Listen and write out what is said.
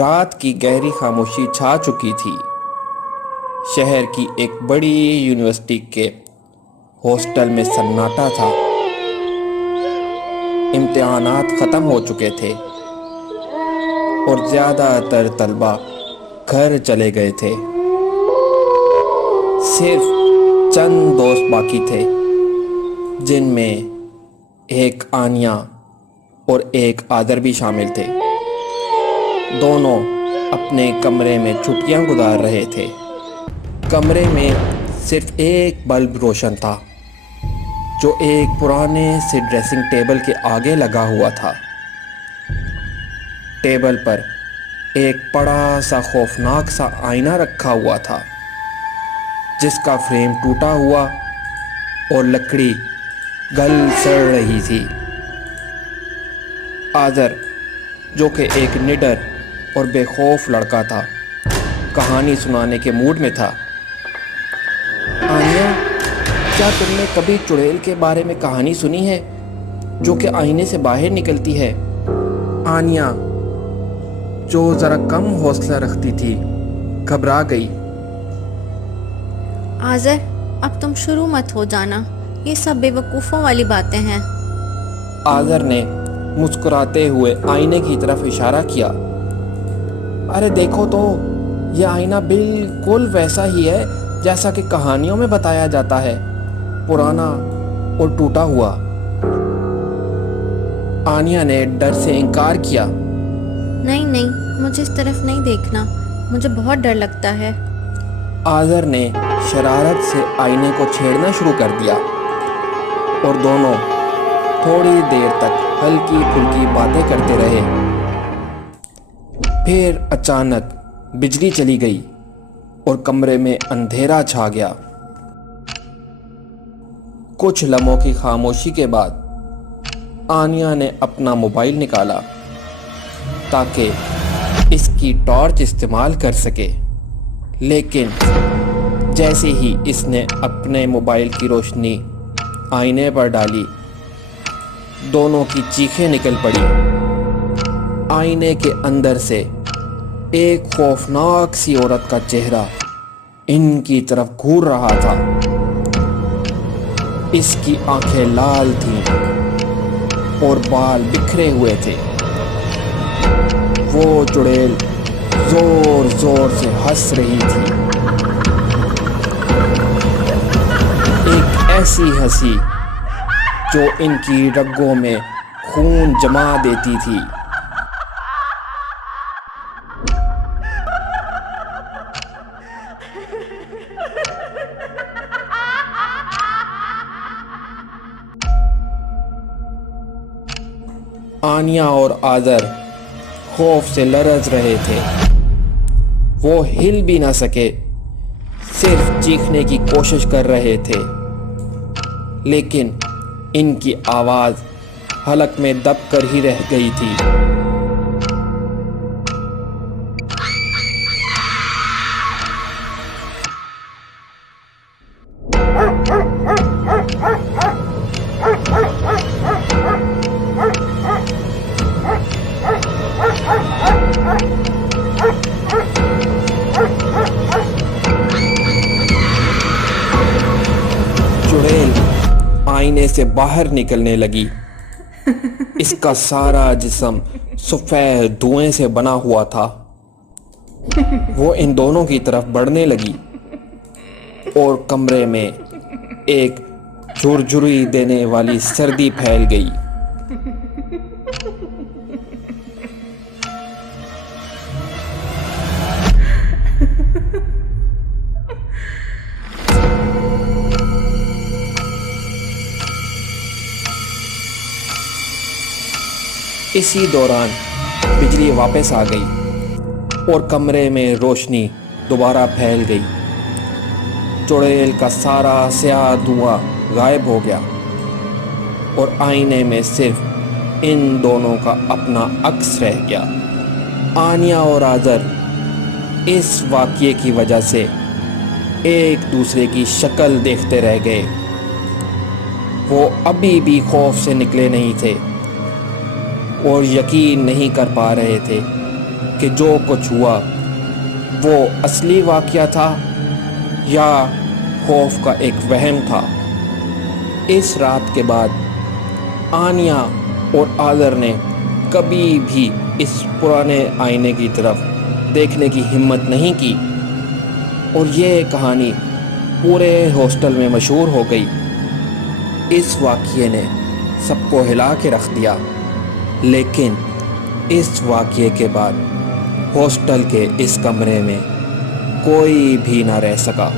رات کی گہری خاموشی چھا چکی تھی۔ شہر کی ایک بڑی یونیورسٹی کے ہاسٹل میں سناٹا تھا۔ امتحانات ختم ہو چکے تھے اور زیادہ تر طلبہ گھر چلے گئے تھے۔ صرف چند دوست باقی تھے، جن میں ایک آنیا اور ایک عادر بھی شامل تھے۔ دونوں اپنے کمرے میں چھٹیاں گزار رہے تھے۔ کمرے میں صرف ایک بلب روشن تھا، جو ایک پرانے سے ڈریسنگ ٹیبل کے آگے لگا ہوا تھا۔ ٹیبل پر ایک بڑا سا خوفناک سا آئینہ رکھا ہوا تھا، جس کا فریم ٹوٹا ہوا اور لکڑی گل سڑ رہی تھی۔ عادر، جو کہ ایک نڈر اور بے خوف لڑکا تھا، کہانی سنانے کے موڈ میں تھا۔ آنیا، کیا تم نے کبھی چڑیل کے بارے میں کہانی سنی ہے جو کہ آئینے سے باہر نکلتی ہے؟ آنیا، جو ذرا کم حوصلہ رکھتی تھی، گھبرا گئی۔ عازر، اب تم شروع مت ہو جانا، یہ سب بے وقوفوں والی باتیں ہیں۔ عازر نے مسکراتے ہوئے آئینے کی طرف اشارہ کیا۔ ارے دیکھو تو، یہ آئینہ بالکل ویسا ہی ہے جیسا کہ کہانیوں میں بتایا جاتا ہے، پرانا اور ٹوٹا ہوا۔ آنیا نے ڈر سے انکار کیا۔ نہیں، مجھے اس طرف نہیں دیکھنا، مجھے بہت ڈر لگتا ہے۔ عازر نے شرارت سے آئینے کو چھیڑنا شروع کر دیا اور دونوں تھوڑی دیر تک ہلکی پھلکی باتیں کرتے رہے۔ پھر اچانک بجلی چلی گئی اور کمرے میں اندھیرا چھا گیا۔ کچھ لمحوں کی خاموشی کے بعد آنیا نے اپنا موبائل نکالا تاکہ اس کی ٹارچ استعمال کر سکے، لیکن جیسے ہی اس نے اپنے موبائل کی روشنی آئینے پر ڈالی، دونوں کی چیخیں نکل پڑی۔ آئینے کے اندر سے ایک خوفناک سی عورت کا چہرہ ان کی طرف گھور رہا تھا۔ اس کی آنکھیں لال تھیں اور بال بکھرے ہوئے تھے۔ وہ چڑیل زور زور سے ہنس رہی تھی، ایک ایسی ہنسی جو ان کی رگوں میں خون جما دیتی تھی۔ آنیا اور عازر خوف سے لرز رہے تھے۔ وہ ہل بھی نہ سکے، صرف چیخنے کی کوشش کر رہے تھے، لیکن ان کی آواز حلق میں دب کر ہی رہ گئی تھی۔ چڑیل آئینے سے باہر نکلنے لگی۔ اس کا سارا جسم سفید دھوئیں سے بنا ہوا تھا۔ وہ ان دونوں کی طرف بڑھنے لگی اور کمرے میں ایک جھرجھری دینے والی سردی پھیل گئی۔ اسی دوران بجلی واپس آ گئی اور کمرے میں روشنی دوبارہ پھیل گئی۔ چڑیل کا سارا سیاہ دھواں غائب ہو گیا اور آئینے میں صرف ان دونوں کا اپنا عکس رہ گیا۔ آنیا اور عازر اس واقعے کی وجہ سے ایک دوسرے کی شکل دیکھتے رہ گئے۔ وہ ابھی بھی خوف سے نکلے نہیں تھے اور یقین نہیں کر پا رہے تھے کہ جو کچھ ہوا وہ اصلی واقعہ تھا یا خوف کا ایک وہم تھا۔ اس رات کے بعد آنیہ اور آذر نے کبھی بھی اس پرانے آئینے کی طرف دیکھنے کی ہمت نہیں کی، اور یہ کہانی پورے ہاسٹل میں مشہور ہو گئی۔ اس واقعے نے سب کو ہلا کے رکھ دیا، لیکن اس واقعے کے بعد ہاسٹل کے اس کمرے میں کوئی بھی نہ رہ سکا۔